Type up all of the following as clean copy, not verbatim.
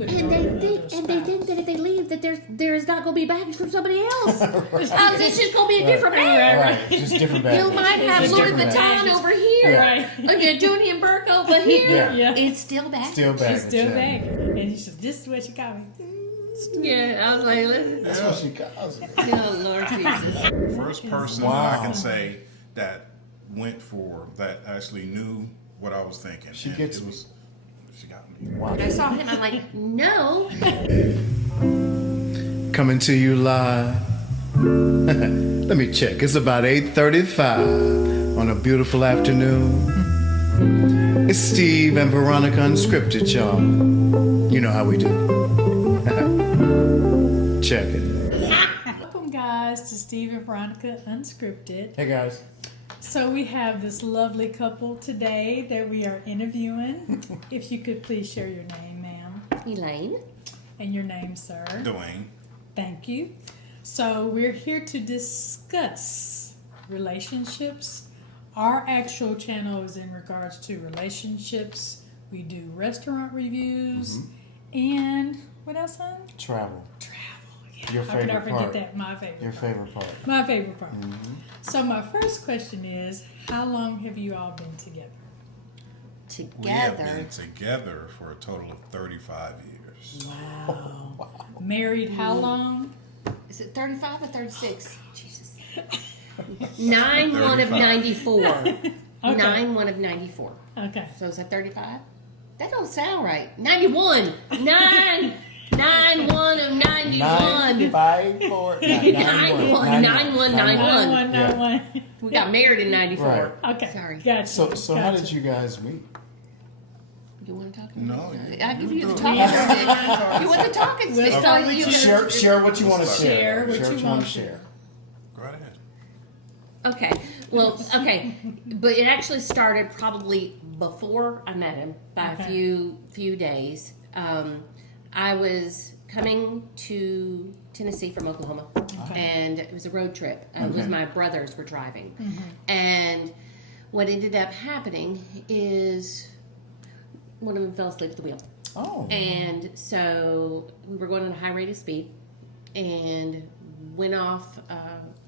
And they think that if they leave, that there's not going to be baggage from somebody else. It's just going to be a different bag. Right. Just different baggage. You might have Louis Vuitton over here. Right. Okay, Dooney and Burke over here. Yeah. It's still baggage. Still baggage. She's still baggage. And she said, this is what she got me. Yeah, I was like, listen. That's what she calls it. Oh, Lord Jesus. First person that I can say that went for that actually knew what I was thinking. She and gets it me. was, she got me. Wow. I saw him, I'm like, no. Coming to you live. Let me check. It's about 8:35 on a beautiful afternoon. It's Steve and Veronica Unscripted, y'all. You know how we do. Check it. Welcome, guys, to Steve and Veronica Unscripted. Hey, guys. So we have this lovely couple today that we are interviewing. If you could please share your name, ma'am. Elaine. And your name, sir. Dwayne. Thank you. So we're here to discuss relationships. Our actual channel is in regards to relationships. We do restaurant reviews and what else, son? Travel. Yeah. Your How could I favorite forget part. that? My favorite Your part. favorite part. My favorite part. So my first question is, how long have you all been together? We have Together. been together for a total of 35 years. Wow. Married how long? Is it 35 or 36? Jesus. 9/1 of 94. Okay. 9/1 of 94. Okay. So is that 35? That don't sound right. 91. 9/1 of 91. 5, 4, 9, 91. We got married in 94. Right. Okay. Sorry. Gotcha. So how did you guys meet? You want to talk? No, I'll give you the talking stick. You want the talking stick? We'll So start with you you. can- Share what you want to Share share. what Share you want to share. Go right ahead. Okay. Well, okay. But it actually started probably before I met him by Okay. a few days. I was coming to Tennessee from Oklahoma, and it was a road trip. It was my brothers were driving, and what ended up happening is one of them fell asleep at the wheel. Oh. And so we were going at a high rate of speed and went off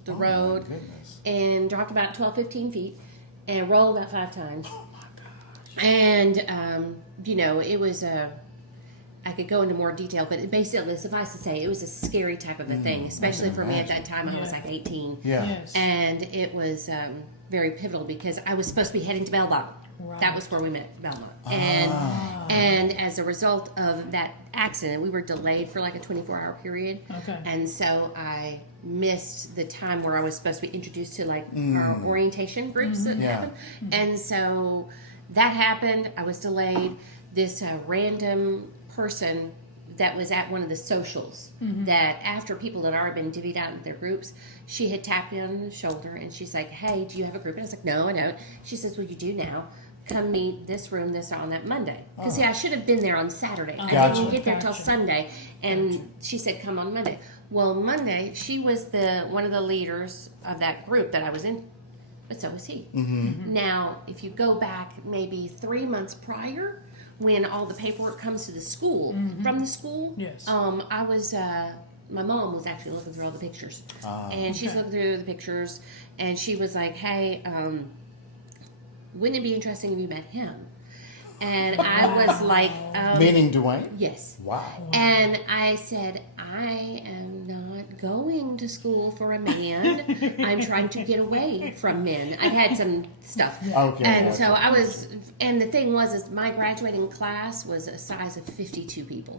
the road Goodness. and dropped about 12, 15 feet and rolled about 5 times. Oh my gosh. And, it was I could go into more detail, but basically, suffice to say, it was a scary type of a thing, especially for me at that time. I was like 18. Yeah. Yes. And it was very pivotal because I was supposed to be heading to Belmont. Right. That was where we met, Belmont. And as a result of that accident, we were delayed for like a 24-hour period. Okay. And so I missed the time where I was supposed to be introduced to like our orientation groups that Yeah. happened. And so that happened. I was delayed. This random person that was at one of the socials that after people had already been divvied out into their groups, she had tapped me on the shoulder and she's like, hey, do you have a group? And I was like, no, I don't. She says, well, you do now. Come meet this room on that Monday. Because I should have been there on Saturday. I Gotcha. didn't get there till Gotcha. Sunday. And she said, come on Monday. Well, Monday, she was one of the leaders of that group that I was in, but so was he. Now, if you go back maybe 3 months prior, when all the paperwork comes to the school, from the school, Yes. I was, my mom was actually looking through all the pictures. And she's looking through the pictures, and she was like, hey, wouldn't it be interesting if you met him? And I was like, Meaning Dwayne? yes. Wow. And I said, I am not going to school for a man. I'm trying to get away from men. I had some stuff. Okay. And so I was, and the thing was, is my graduating class was a size of 52 people.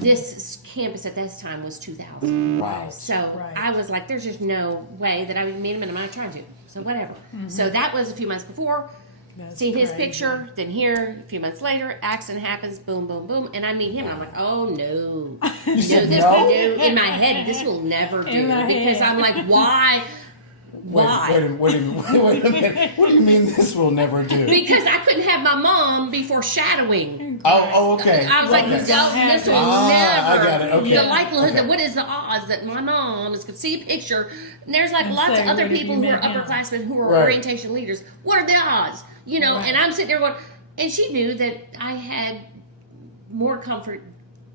This campus at this time was 2,000. Wow. So Right. I was like, there's just no way that I would meet him, and I'm not trying to. So whatever. So that was a few months before. That's Seen his crazy. picture, then here, a few months later, accident happens, boom, boom, boom, and I meet him, and I'm like, oh no. said this no? in my head, this will never do. In my Because head. I'm like, why? Why? Wait a minute. What do you mean this will never do? Because I couldn't have my mom be foreshadowing. Oh, okay. I was like, Okay. no, this will I never. got it. Okay. The likelihood Okay. that what is the odds that my mom is going to see a picture, and there's like And lots say, of other what if people you who are met him? upperclassmen who are Right. orientation leaders. What are the odds? Right. And I'm sitting there going, and she knew that I had more comfort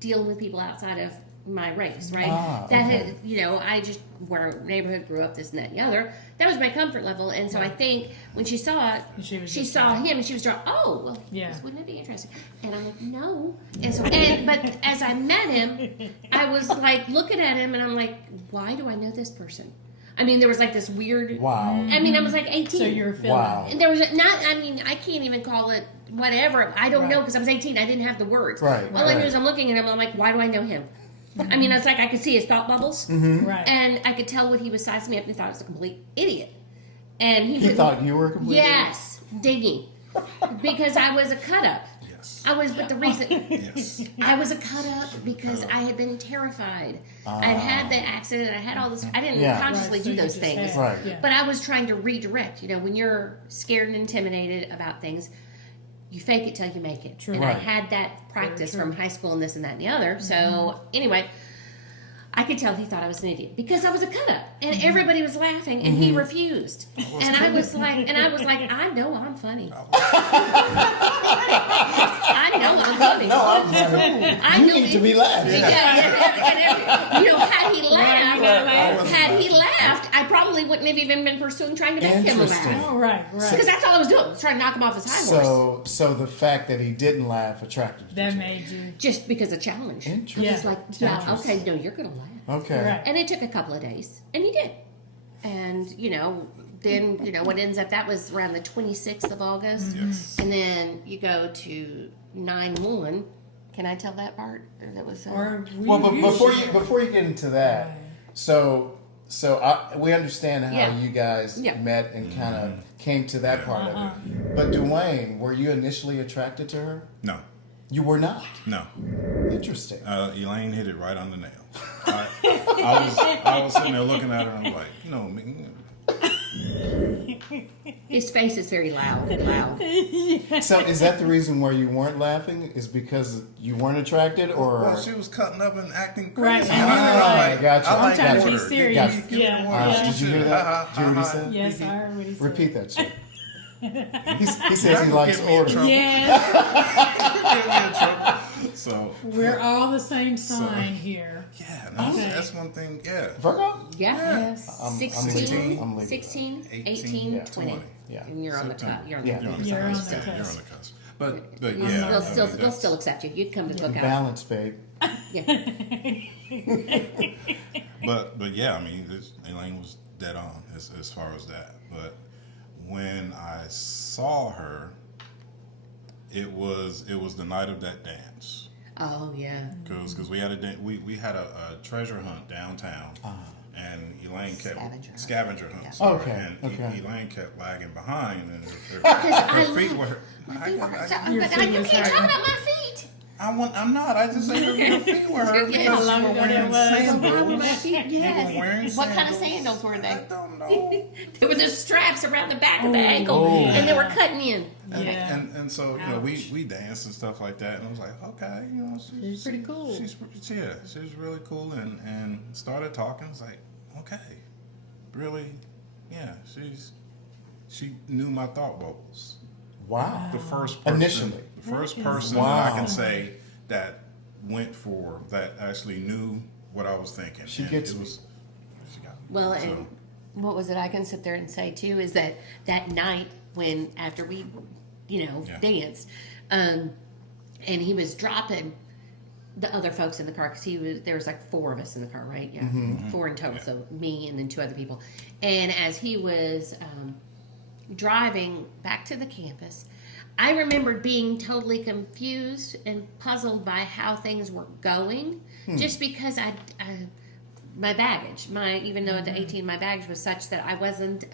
dealing with people outside of my race, right? Ah, that okay. had, you know, I just where our neighborhood grew up, this and that and the other. That was my comfort level, and so I think when she saw it, She was she just saw like- him, and she was drawn. Oh, well, Yeah. wouldn't it be interesting? And I'm like, no. And so, but as I met him, I was like looking at him, and I'm like, why do I know this person? I mean, there was like this weird. Wow. I mean, I was like 18. So you're feeling. Wow. And there was not. I mean, I can't even call it whatever. I don't Right. know because I was 18. I didn't have the words. Right, All I knew right. is I'm looking at him. I'm like, why do I know him? I mean, it's like I could see his thought bubbles, Right. and I could tell when he was sizing me up. And he thought I was a complete idiot. And he He wouldn't- thought you were a complete yes, digging, because I was a cut up. Yes. I was, but the reason Yes. I was a cut up because I had been terrified. I'd had the accident. I had all this. I didn't Yeah. consciously Right, so do you those just things. had- Right. Yeah. But I was trying to redirect. You know, when you're scared and intimidated about things, you fake it till you make it. True. And I Right. had that practice true. from high school and this and that and the other. So anyway, I could tell he thought I was an idiot because I was a cut up, and everybody was laughing, and he refused. And I was like, I know I'm funny. I know I'm funny. No, I'm funny. I You know need to it- be laughing. and you know, had he Right. laughed, I probably wouldn't have even been pursuing trying to make him Interesting. laugh. Oh, right. Because that's all I was doing, was trying to knock him off his high horse. So the fact that he didn't laugh attracted you. That to it. made you. Just because of challenge. Interesting. He's like, yeah, Interesting. okay, no, you're going to laugh. Okay. Right. And it took a couple of days, and he did. And, you know, then, you know, what ends up, that was around the 26th of August. Yes. And then you go to 9/1. Can I tell that part? Or that was, Or Well, but you before should- you get into that, Right. so we understand how Yeah. you guys Yeah. met and kind of came to that part Uh-huh. of it. But Dwayne, were you initially attracted to her? No. You were not. No. Interesting. Elaine hit it right on the nail. I was sitting there looking at her and I'm like, you know, his face is very loud. So is that the reason why you weren't laughing? Is because you weren't attracted, or? well, she was cutting up and acting Right. crazy. Oh, I'm like, gotcha. I I'm like trying to be water. serious. Give me- give me Yeah. the water. Yeah. Did you hear that? Did you hear what he said? Yes, I heard what he said. Repeat that, sir. He says he That'll likes get me in order. trouble. Yes, Get me in trouble. So we're all the same sign here. yeah, Okay. that's one thing. Yeah. Virgo? Yeah. Yes. I'm 16, leaving. I'm leaving. 16, 18, 18, yeah, 20. 20. Yeah. And you're on the cut. You're on the Yeah. cut. You're on the So- cusp. You're on the cusp. But yeah, They'll, I mean, they'll that's- still accept you. You'd come to cookout. Balance, babe. Yeah. But yeah, I mean, Elaine was dead on as far as that. But when I saw her, it was the night of that dance Oh yeah. because we had we had a treasure hunt downtown, and Elaine kept Scavenger hunt. Yeah. Sorry, Okay, and okay. Elaine kept lagging behind, and I her feet love- were. Your But feet you was can't hurting. talk about my feet. I'm not. I just said her feet were hurt Yes. because How you long were ago wearing that was? Why were my sandals. feet? Yes. You were wearing What kind of sandals were I they? don't know. There were the straps around the back of the Oh, ankle, yeah. and they were cutting in. Yeah. And so you know Ouch. we danced and stuff like that, and I was like, okay, you know, She's pretty cool. She's really cool, and started talking. I was like, okay, really, yeah, she knew my thought bubbles. Wow. The first person, Initially. the first That is person that I Wow. can say that went for that actually knew what I was thinking. She and gets it me. was. She got me. Well, So, and what was it I can sit there and say too is that night when after we, you know, Yeah. danced, and he was dropping the other folks in the car because there was like 4 of us in the car, right? Yeah, 4 in total. Yeah. So me and then 2 other people. And as he was driving back to the campus, I remembered being totally confused and puzzled by how things were going, just because my baggage, even though at the 18 my baggage was such that I wasn't.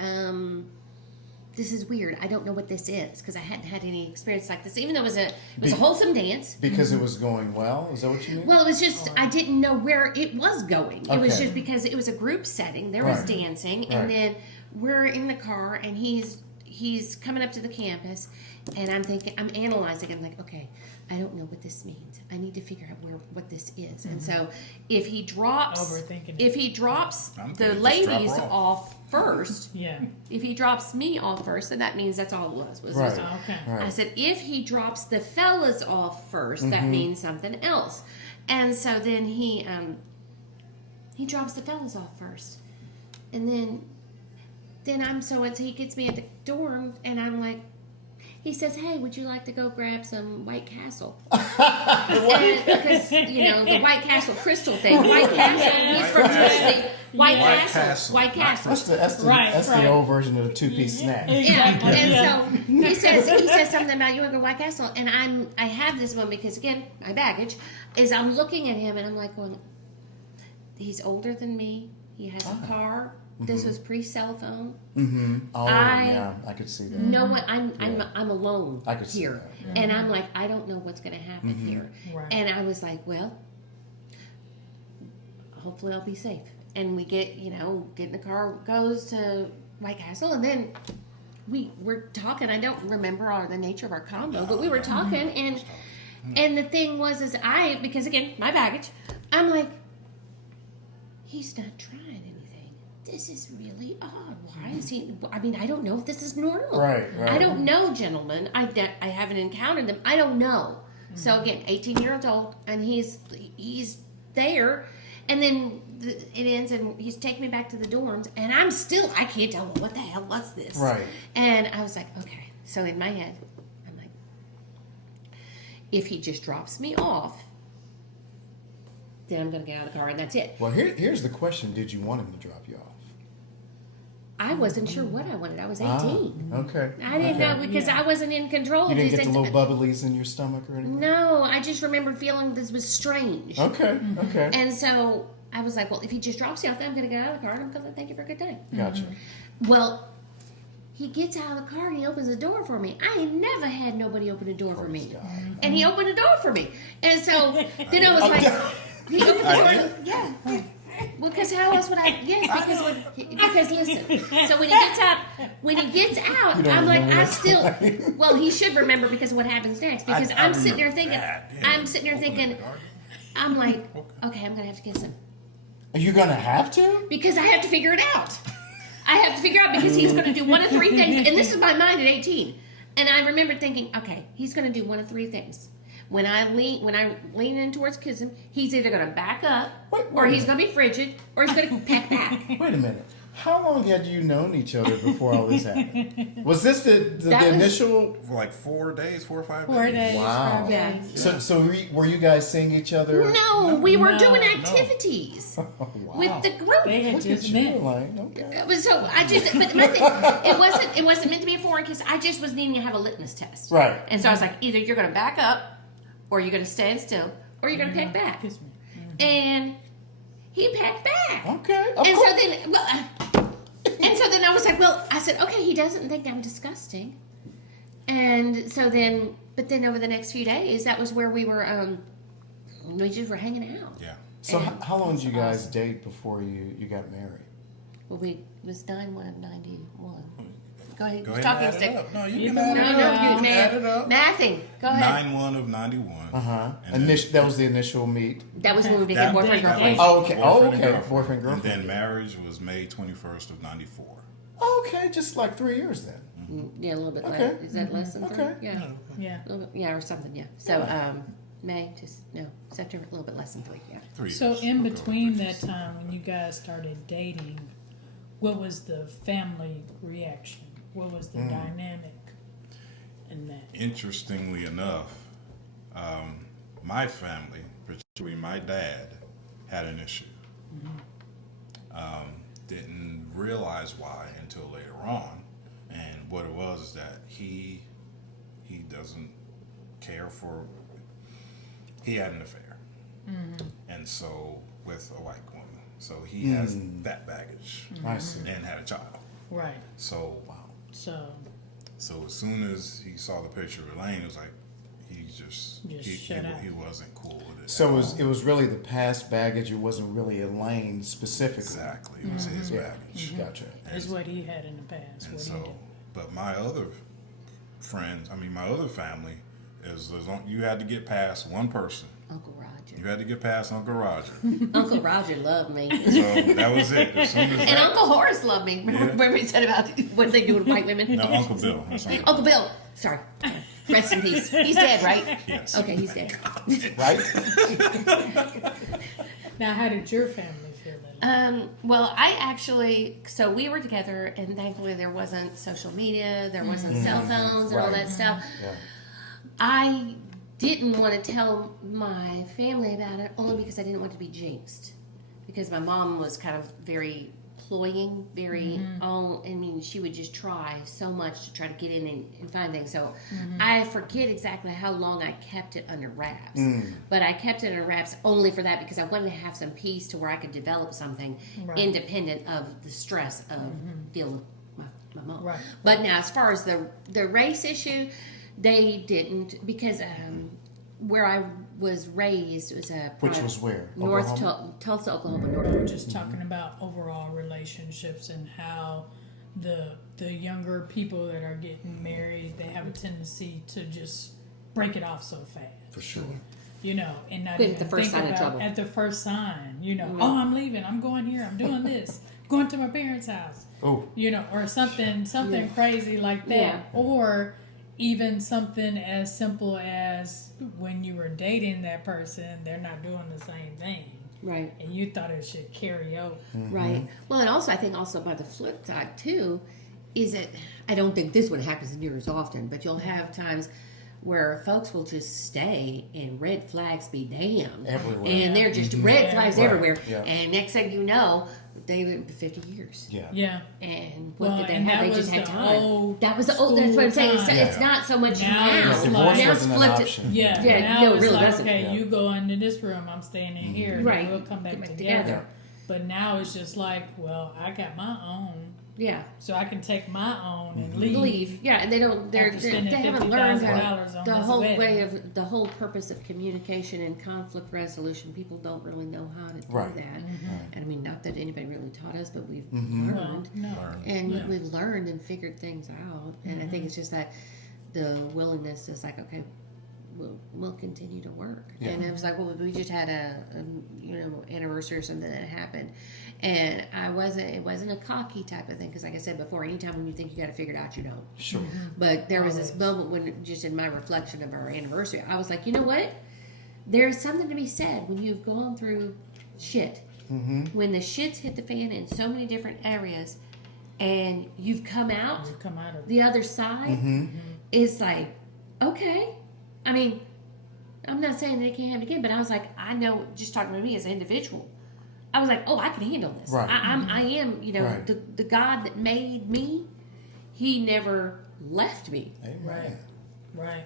This is weird. I don't know what this is because I hadn't had any experience like this. Even though it was a wholesome dance. Because it was going well? Is that what you mean? Well, it was just I didn't know where it was going. It was Okay. just because it was a group setting. There was Right. dancing, Right. and then we're in the car, and he's coming up to the campus, and I'm analyzing. I'm like, okay, I don't know what this means. I need to figure out what this is. And so, if he drops Overthinking it. I'm the thinking just drop ladies her off. off first, Yeah. if he drops me off first, then that means that's all it was. Right. just- Okay. Right. I said, if he drops the fellas off 1st that means something else. And so then he drops the fellas off first, and then he gets me at the dorm, and I'm like, he says, "Hey, would you like to go grab some White Castle?" And because the White Castle crystal thing. White Castle. He's from Jersey. White Castle. White Castle. That's the old version of the 2-piece snack. Yeah, and so he says something about you want to go White Castle, and I have this one because again my baggage is I'm looking at him and I'm like going, he's older than me. He has a car. This was pre-cell phone. Mm-hmm. Oh, I could see that. Know what? I'm alone I could see here, that. and I'm like, I don't know what's going to happen here. Right. And I was like, well, hopefully I'll be safe. And we get in the car, goes to White Castle, and then we're talking. I don't remember all the nature of our combo, but we were talking, and the thing was because again my baggage, I'm like, he's not trying anything. This is really odd. Why is he? I mean, I don't know if this is normal. Right. I don't know, gentlemen. I haven't encountered them. I don't know. So again, 18 years old, and he's there, and then it ends, and he's taking me back to the dorms, and I can't tell him what the hell was this. Right. And I was like, okay. So in my head, I'm like, if he just drops me off, then I'm going to get out of the car, and that's it. Well, here's the question: did you want him to drop you off? I wasn't sure what I wanted. I was 18. Okay. I didn't know because I wasn't in control. You didn't of get these the little bubblies in your stomach or anything? No, I just remembered feeling this was strange. Okay. And so I was like, well, if he just drops you off, then I'm going to get out of the car and I'm going to thank you for a good day. Gotcha. Well, he gets out of the car and he opens the door for me. I ain't never had nobody open a door for me. God. And he opened the door for me. And so then I was like, he opened the door. Yeah. Well, because how else would I? Yes, because listen. So when he gets out, I'm like, well, he should remember because of what happens next. Because I'm sitting there thinking, I'm like, okay, I'm gonna have to kiss him. Are you gonna have to? Because I have to figure it out. I have to figure out because he's gonna do one of three things, and this is my mind at 18. And I remember thinking, okay, he's gonna do one of three things. When I lean in towards kissing him, he's either going to back up, or he's going to be frigid, or he's going to peck back. Wait a minute. How long had you known each other before all this happened? Was this the initial? For like 4 days, 4 or 5 days. 4 days. Wow. 5 days. So were you guys seeing each other? No, we were doing activities with the group. They had Look just at you, met. like, okay. But my thing, it wasn't meant to be a foreign kiss. I just was needing to have a litmus test. Right. And so I was like, either you're going to back up, or you're going to stand still, or you're going to peck back. Kiss me. And he pecked back. Okay. And so then I was like, well, I said, okay, he doesn't think I'm disgusting. And so then, but then over the next few days, that was where we were, we just were hanging out. Yeah. So how long did you guys date before you got married? Well, it was 9/1 of 91. Go ahead. Go ahead Talking and add stick. it up. No, you You can can add it up. No, You you can add it up. Mathing. Go ahead. 9/1 of 91. And that was the initial meet. That was when we became boyfriend that girlfriend. Oh, okay. Boyfriend and girlfriend. Boyfriend, girlfriend. And then marriage was May 21st of 94. Okay, just like 3 years then. Yeah, a little bit Okay. less. Is that less than 3? Okay. Yeah. Yeah. A little bit, yeah, or something, yeah. So, September, a little bit less than 3, yeah. 3 years. So in We'll go between 3 that time when you guys started dating, what was the family reaction? What was the dynamic in that? Interestingly enough, my family, particularly my dad, had an issue. Didn't realize why until later on. And what it was is that he doesn't care for, he had an affair. And so with a white woman. So he has that baggage I see. and had a child. Right. So So as soon as he saw the picture of Elaine, it was like he shut out. he wasn't cool with it. So at all. it was really the past baggage. It wasn't really Elaine specifically. Exactly, it was his baggage. Gotcha. is what he had in the past. And What he so, did. but my other friends, my other family, is you had to get past one person. Uncle Roger. You had to get past Uncle Roger. Uncle Roger loved me. So that was it. As soon as And that, Uncle Horace loved me. Remember we said about what they do with white women? no, Uncle Bill. That's Uncle Bill. Sorry. Rest in peace. He's dead, right? Yes. Okay, he's dead. Right? Now, how did your family feel that? Well, so we were together, and thankfully there wasn't social media, there wasn't cell phones and all that stuff. Yeah. I didn't want to tell my family about it only because I didn't want to be jinxed. Because my mom was kind of very cloying, she would just try so much to try to get in and find things. So I forget exactly how long I kept it under wraps. But I kept it under wraps only for that because I wanted to have some peace to where I could develop something independent of the stress of dealing with my mom. Right. But now, as far as the race issue, they didn't because where I was raised was Which was where? North Oklahoma? Tulsa, Oklahoma. We were just talking about overall relationships and how the younger people that are getting married, they have a tendency to just break it off so fast. For sure. You know, and not With even the first think sign of about trouble. at the first sign. You know, oh, I'm leaving. I'm going here. I'm doing this. Going to my parents' house. Oh. You know, or something crazy like that, Yeah. or even something as simple as when you were dating that person, they're not doing the same thing. Right. And you thought it should carry over. Right. Well, and also I think also by the flip side too, is that I don't think this one happens near as often, but you'll have times where folks will just stay and red flags be damned. Everywhere. And they're just red flags Right. everywhere. Yeah. And next thing you know, they've been 50 years. Yeah. Yeah. And what Well, did they and have? that They just was had the time. old That was the old. That's what I'm saying. It's, school it's time. not so much Now now. it's Divorce like- Now it's wasn't an flipped. option. Yeah, Yeah, now no, it it's really like, wasn't. okay, Yeah. you go into this room, I'm staying in here, and Right. we'll come back Get back together. together. But now it's just like, well, I got my own, Yeah. so I can take my own and leave. Leave. Yeah, and they don't. They After spending haven't learned $50,000 on the this whole wedding. way of the whole purpose of communication and conflict resolution. People don't really know how to do Right. that. And I mean, not that anybody really taught us, but we've Well, learned. no. And Yeah. we've learned and figured things out. And I think it's just that the willingness is like, okay, we'll continue to work. Yeah. And it was like, well, we just had a anniversary or something that happened, and it wasn't a cocky type of thing because, like I said before, anytime when you think you got to figure it out, you don't. Sure. But there was this moment when, just in my reflection of our anniversary, I was like, you know what? There's something to be said when you've gone through shit. When the shit's hit the fan in so many different areas, and you've come out You come out of the other side, it's like, okay. I mean, I'm not saying they can't have it again, but I was like, I know, just talking to me as an individual, I was like, oh, I can handle this. Right. I am, Right. the God that made me, He never left me. Right. Right.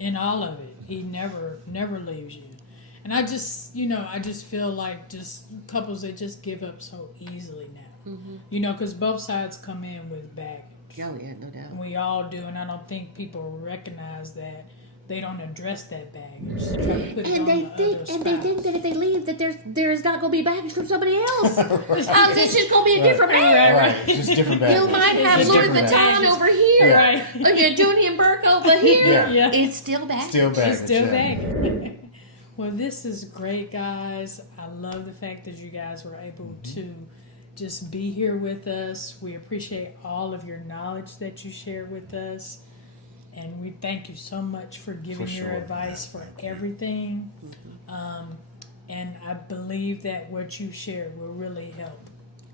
In all of it. He never leaves you. And I just feel like just couples that just give up so easily now. You know, because both sides come in with baggage. Oh, yeah, no doubt. And we all do, and I don't think people recognize that. They don't address that baggage. They try to put it on the other spouse. that if they leave, that there's not going to be baggage from somebody else. It's just going to be a different man. Right. It's just different baggage. You might have It's Louis different Vuitton baggage. over here. Right. Okay, Dooney and Burke over here. Yeah. It's still baggage. Still baggage. It's still yeah. baggage. Well, this is great, guys. I love the fact that you guys were able to just be here with us. We appreciate all of your knowledge that you share with us. And we thank you so much for giving your sure. advice for everything. And I believe that what you shared will really help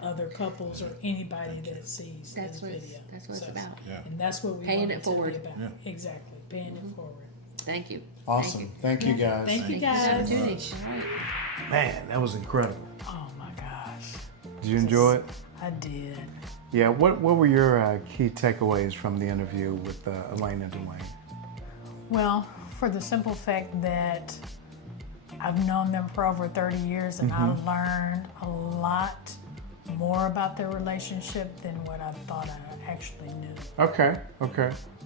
other couples or anybody that sees That's this what video. it's about. Yeah. And that's what we Paying want it to forward. be about. Yeah. Exactly, paying it forward. Thank you. Awesome. Thank you guys. Thank you, Thank guys. you. All right. Man, that was incredible. Oh my gosh, Did you enjoy it? I did. Yeah. What were your key takeaways from the interview with Elaine and Dwayne? Well, for the simple fact that I've known them for over 30 years and I learned a lot more about their relationship than what I thought I actually knew. Okay.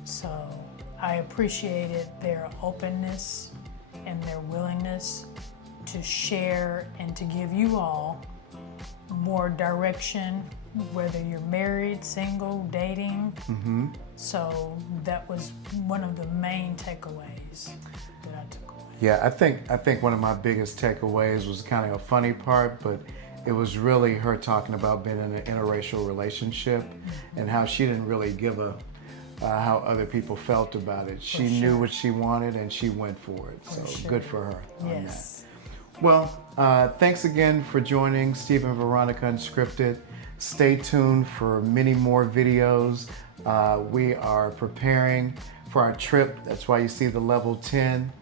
So I appreciated their openness and their willingness to share and to give you all more direction, whether you're married, single, dating. So that was one of the main takeaways that I took away. Yeah, I think one of my biggest takeaways was kind of a funny part, but it was really her talking about being in an interracial relationship and how she didn't really give a how other people felt about it. She knew what she wanted and she went for it. So sure. good for her on Yes. Well, thanks again for joining Steve and Veronica Unscripted. Stay tuned for many more videos. We are preparing for our trip. That's why you see the level 10.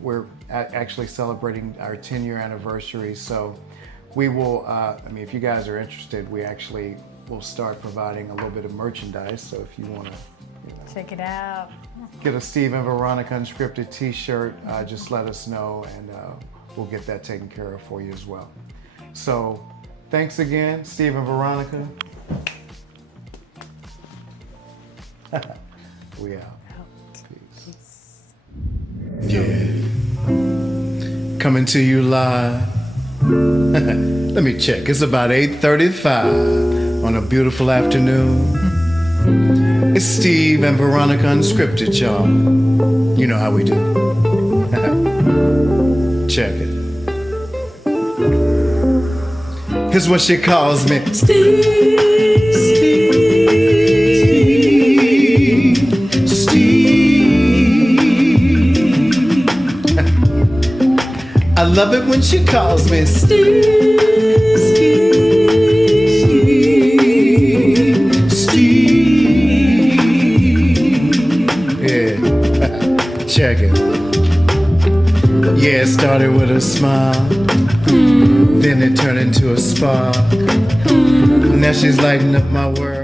We're actually celebrating our 10-year anniversary. So we will, if you guys are interested, we actually will start providing a little bit of merchandise. So if you want to Check it out. get a Steve and Veronica Unscripted t-shirt, just let us know and we'll get that taken care of for you as well. So thanks again, Steve and Veronica. We out. Peace. Yeah. Coming to you live. Let me check. It's about 8:35 on a beautiful afternoon. It's Steve and Veronica Unscripted, y'all. You know how we do. Check it. Here's what she calls me. Steve. I love it when she calls me Steve. Yeah, check it. Yeah, it started with a smile, then it turned into a spark. Now she's lighting up my world.